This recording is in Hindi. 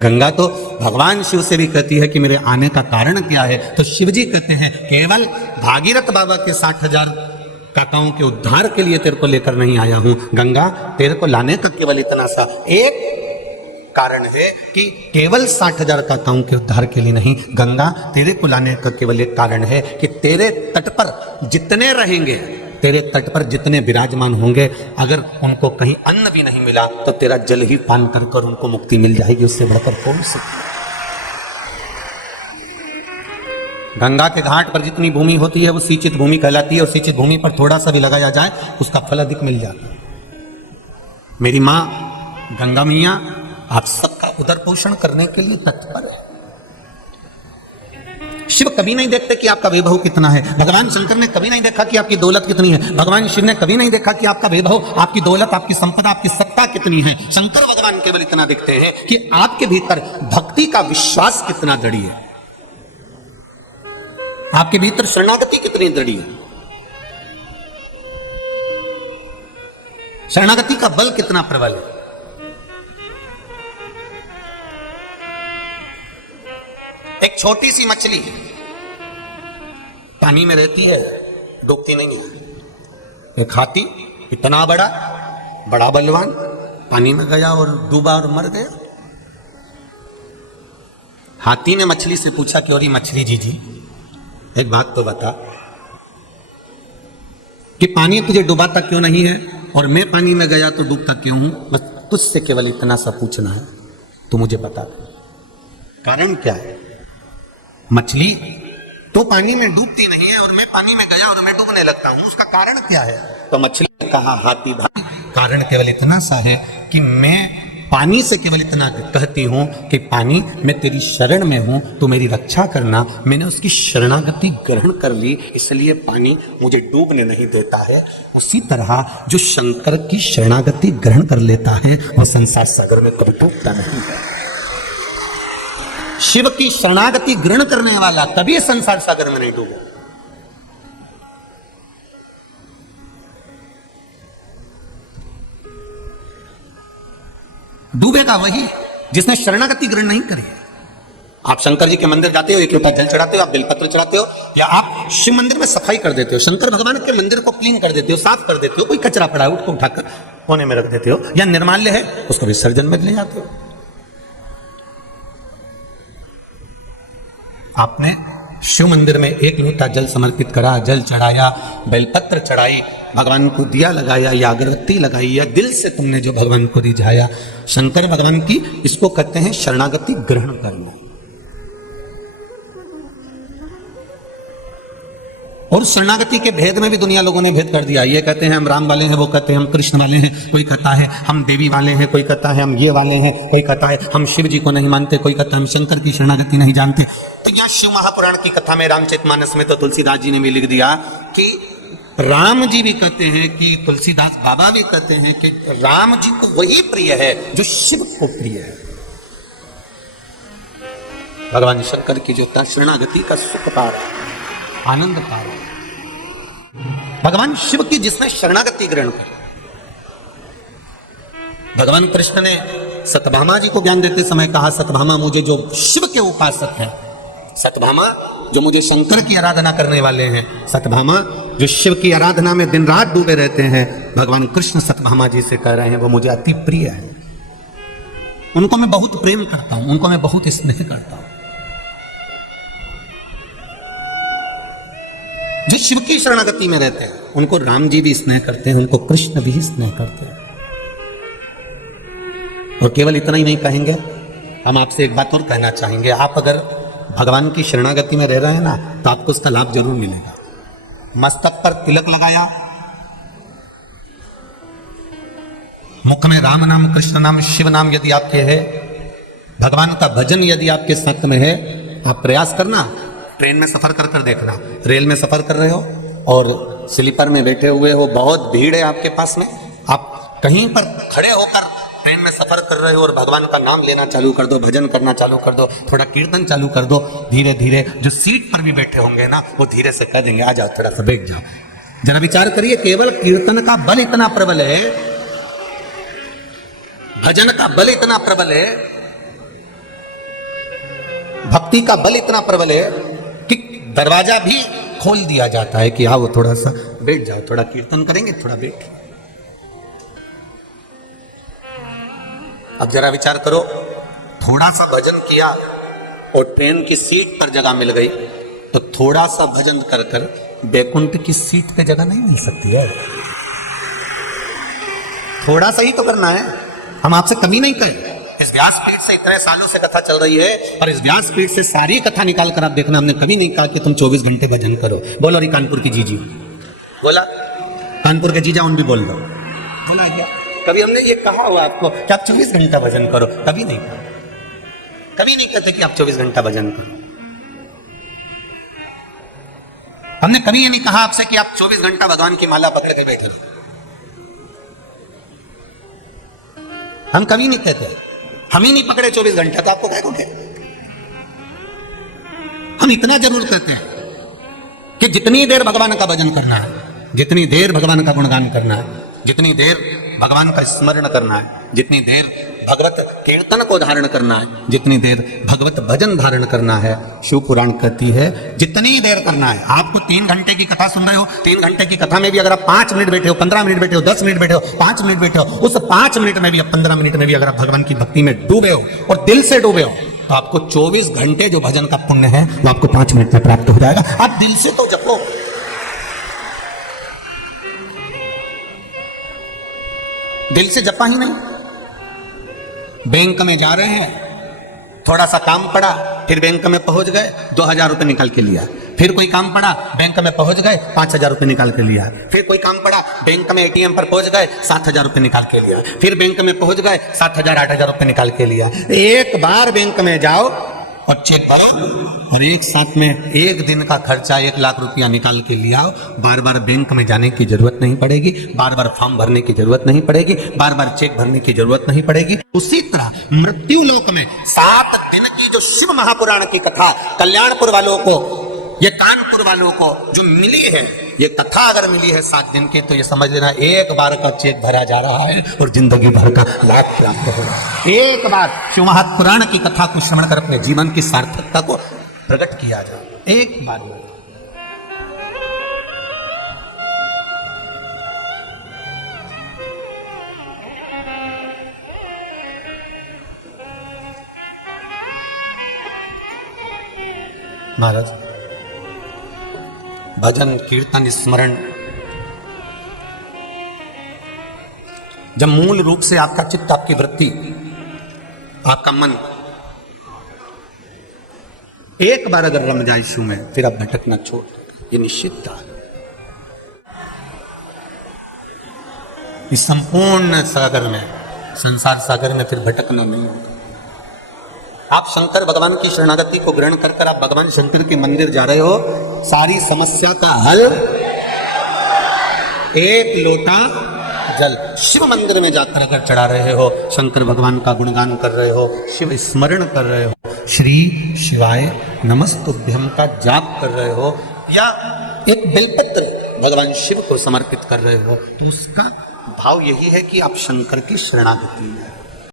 गंगा तो भगवान शिव से भी कहती है कि मेरे आने का कारण क्या है, तो शिव जी कहते हैं केवल भागीरथ बाबा के 60,000 काकाओं के उद्धार के लिए तेरे को लेकर नहीं आया हूं। गंगा तेरे को लाने का केवल इतना सा एक कारण है कि केवल 60,000 काकाओं के उद्धार के लिए नहीं, गंगा तेरे को लाने का केवल एक कारण है कि तेरे तट पर जितने रहेंगे, तेरे तट पर जितने विराजमान होंगे, अगर उनको कहीं अन्न भी नहीं मिला तो तेरा जल ही पान कर कर उनको मुक्ति मिल जाएगी। उससे बढ़कर कौन सी। गंगा के घाट पर जितनी भूमि होती है वो सिंचित भूमि कहलाती है, और सिंचित भूमि पर थोड़ा सा भी लगाया जाए उसका फल अधिक मिल जाता है। मेरी मां गंगा मैया आप सबका उदर पोषण करने के लिए तत्पर है। शिव कभी नहीं देखते कि आपका वैभव कितना है, भगवान शंकर ने कभी नहीं देखा कि आपकी दौलत कितनी है, भगवान शिव ने कभी नहीं देखा कि आपका वैभव, आपकी दौलत, आपकी संपदा, आपकी सत्ता कितनी है। शंकर भगवान केवल इतना देखते हैं कि आपके भीतर भक्ति का विश्वास कितना दृढ़ है, आपके भीतर शरणागति कितनी दृढ़ है, शरणागति का बल कितना प्रबल है। एक छोटी सी मछली पानी में रहती है, डूबती नहीं है। एक हाथी इतना बड़ा, बड़ा बलवान, पानी में गया और डूबा और मर गया। हाथी ने मछली से पूछा कि अरे मछली जी एक बात तो बता कि पानी तुझे डुबाता क्यों नहीं है और मैं पानी में गया तो डूबता क्यों हूं। बस तुझसे केवल इतना सा पूछना है, तू मुझे बता दे कारण क्या है। मछली तो पानी में डूबती नहीं है और मैं पानी में गया और मैं डूबने लगता हूं, उसका कारण क्या है। तो मछली ने कहा हाथी भाई कारण केवल इतना सा है कि मैं पानी से केवल इतना कहती हूं कि पानी मैं तेरी शरण में हूं, तू मेरी रक्षा करना। मैंने उसकी शरणागति ग्रहण कर ली, इसलिए पानी मुझे डूबने नहीं देता है। उसी तरह जो शंकर की शरणागति ग्रहण कर लेता है वह संसार सागर में कभी डूबता नहीं है। शिव की शरणागति ग्रहण करने वाला कभी संसार सागर में नहीं डूबे। डूबेगा वही जिसने शरणागति ग्रहण नहीं करी। आप शंकर जी के मंदिर जाते हो, एक लोटा जल चढ़ाते हो, आप बेलपत्र चढ़ाते हो, या आप शिव मंदिर में सफाई कर देते हो, शंकर भगवान के मंदिर को क्लीन कर देते हो, साफ कर देते हो। कोई कचरा पड़ा है उसको उठाकर कोने में रख देते हो, या निर्माल्य है उसको विसर्जन में ले जाते हो। आपने शिव मंदिर में एक लोटा जल समर्पित करा, जल चढ़ाया, बेलपत्र चढ़ाई, भगवान को दिया लगाया या अगरबत्ती लगाई, या दिल से तुमने जो भगवान को रिझाया, शंकर भगवान की इसको कहते हैं शरणागति ग्रहण करना। और शरणागति के भेद में भी दुनिया लोगों ने भेद कर दिया। ये कहते हैं हम राम वाले हैं, वो कहते हैं हम कृष्ण वाले हैं, कोई कहता है हम देवी वाले हैं, कोई कहता है हम ये वाले हैं, कोई कहता है हम शिव जी को नहीं मानते, कोई कहता है हम शंकर की शरणागति नहीं जानते। तो यहाँ शिव महापुराण की कथा में रामचरितमानस में तो तुलसीदास जी ने भी लिख दिया कि राम जी भी कहते हैं कि तुलसीदास बाबा भी कहते हैं कि राम जी को वही प्रिय है जो शिव को प्रिय है। भगवान शंकर की जो शरणागति का सुख पा रहा है, आनंद पा रहा है, भगवान शिव की जिसने शरणागति ग्रहण की। भगवान कृष्ण ने सत्यभामा जी को ज्ञान देते समय कहा सत्यभामा मुझे जो शिव के उपासक है, सत्यभामा जो मुझे शंकर की आराधना करने वाले हैं, सत्यभामा जो शिव की आराधना में दिन रात डूबे रहते हैं, भगवान कृष्ण सत्यभामा जी से कह रहे हैं वो मुझे अति प्रिय है, उनको मैं बहुत प्रेम करता हूं, उनको मैं बहुत स्नेह करता हूं। जो शिव की शरणागति में रहते हैं उनको राम जी भी स्नेह करते हैं, उनको कृष्ण भी स्नेह करते हैं। और केवल इतना ही नहीं कहेंगे, हम आपसे एक बात और कहना चाहेंगे। आप अगर भगवान की शरणागति में रह रहे हैं ना तो आपको उसका लाभ जरूर मिलेगा। मस्तक पर तिलक लगाया, मुख में राम नाम, कृष्ण नाम, शिव नाम यदि आपके है, भगवान का भजन यदि आपके संग में है, आप प्रयास करना। ट्रेन में सफर कर कर देखना, रेल में सफर कर रहे हो और स्लीपर में बैठे हुए हो, बहुत भीड़ है आपके पास में, आप कहीं पर खड़े होकर ट्रेन में सफर कर रहे हो और भगवान का नाम लेना चालू कर दो, भजन करना चालू कर दो, थोड़ा कीर्तन चालू कर दो। धीरे धीरे जो सीट पर भी बैठे होंगे ना वो धीरे से कह देंगे आ जाओ, थोड़ा सा बैठ जाओ। जरा विचार करिए, केवल कीर्तन का बल इतना प्रबल है, भजन का बल इतना प्रबल है भक्ति का बल इतना प्रबल है कि दरवाजा भी खोल दिया जाता है कि आओ थोड़ा सा बैठ जाओ, थोड़ा कीर्तन करेंगे, थोड़ा बैठ। अब जरा विचार करो, थोड़ा सा भजन किया और ट्रेन की सीट पर जगह मिल गई, तो थोड़ा सा भजन कर कर बैकुंठ की सीट पे जगह नहीं मिल सकती है। थोड़ा सा ही तो करना है। हम आपसे कमी नहीं कहे। इस व्यासपीठ से इतने सालों से कथा चल रही है और इस व्यासपीठ से सारी कथा निकाल कर आप देखना, हमने कभी नहीं कहा कि तुम 24 घंटे भजन करो। बोलो, अरे कानपुर की जीजी बोला, कानपुर के जीजा उन भी बोल दो, बोला क्या? कभी हमने ये कहा हुआ आपको कि आप 24 घंटा भजन करो? कभी नहीं कहा। कभी नहीं कहते कि आप 24 घंटा भजन करो। हमने कभी ये नहीं कहा आपसे कि आप 24 घंटा भगवान की माला पकड़ कर बैठे रहो। हम कभी नहीं कहते। हम ही नहीं पकड़े 24 घंटा, तो आपको क्या कहोगे? हम इतना जरूर कहते हैं कि जितनी देर भगवान का भजन करना है, जितनी देर भगवान का गुणगान करना है, जितनी देर भगवान का स्मरण करना है, जितनी देर भगवत कीर्तन को धारण करना है, जितनी देर भगवत भजन धारण करना है, शिव पुराण कहती है जितनी देर करना है। आपको 3 घंटे की कथा सुन रहे हो, 3 घंटे की कथा में भी अगर आप 5 मिनट बैठे हो, 15 मिनट बैठे हो, 10 मिनट बैठे हो, 5 मिनट बैठे हो, उस 5 मिनट में भी, 15 मिनट में भी अगर आप भगवान की भक्ति में डूबे हो और दिल से डूबे हो, तो आपको 24 घंटे जो भजन का पुण्य है वो आपको 5 मिनट में प्राप्त हो जाएगा। आप दिल से तो जपो। दिल से जपा ही नहीं। बैंक में जा रहे हैं, थोड़ा सा काम पड़ा, फिर बैंक में पहुंच गए, 2000 रुपए निकाल के लिया। फिर कोई काम पड़ा, बैंक में पहुंच गए, 5000 रुपए निकाल के लिया। फिर कोई काम पड़ा, बैंक में एटीएम पर पहुंच गए, 7000 रुपए निकाल के लिया। फिर बैंक में पहुंच गए, 7000 8000 रुपए निकाल के लिया। एक बार बैंक में जाओ और चेक भरो और एक साथ में एक दिन का खर्चा 1 लाख रुपया निकाल के लिया। बार बार बैंक में जाने की जरूरत नहीं पड़ेगी, बार बार फॉर्म भरने की जरूरत नहीं पड़ेगी, बार बार चेक भरने की जरूरत नहीं पड़ेगी। उसी तरह मृत्यु लोक में 7 दिन की जो शिव महापुराण की कथा कल्याणपुर वालों को, ये कानपुर वालों को जो मिली है, ये कथा अगर मिली है 7 दिन की, तो ये समझ लेना एक बार का चेक भरा जा रहा है और जिंदगी भर का लाभ प्राप्त हो रहा है। एक बार शिव महापुराण की कथा को श्रवण कर अपने जीवन की सार्थकता को प्रकट किया जाए। एक बार में महाराज भजन कीर्तन स्मरण जब मूल रूप से आपका चित्त, आपकी वृत्ति, आपका मन एक बार अगर रम जाए शिव में, फिर आप भटकना छोड़, ये निश्चित था। इस संपूर्ण सागर में, संसार सागर में फिर भटकना नहीं होगा। आप शंकर भगवान की शरणागति को ग्रहण कर आप भगवान शंकर के मंदिर जा रहे हो, सारी समस्या का हल एक लोटा जल शिव मंदिर में जाकर अगर चढ़ा रहे हो, शंकर भगवान का गुणगान कर रहे हो, शिव स्मरण कर रहे हो, श्री शिवाय नमस्तुभ्यम का जाप कर रहे हो, या एक बेलपत्र भगवान शिव को समर्पित कर रहे हो, तो उसका भाव यही है कि आप शंकर की शरणागति में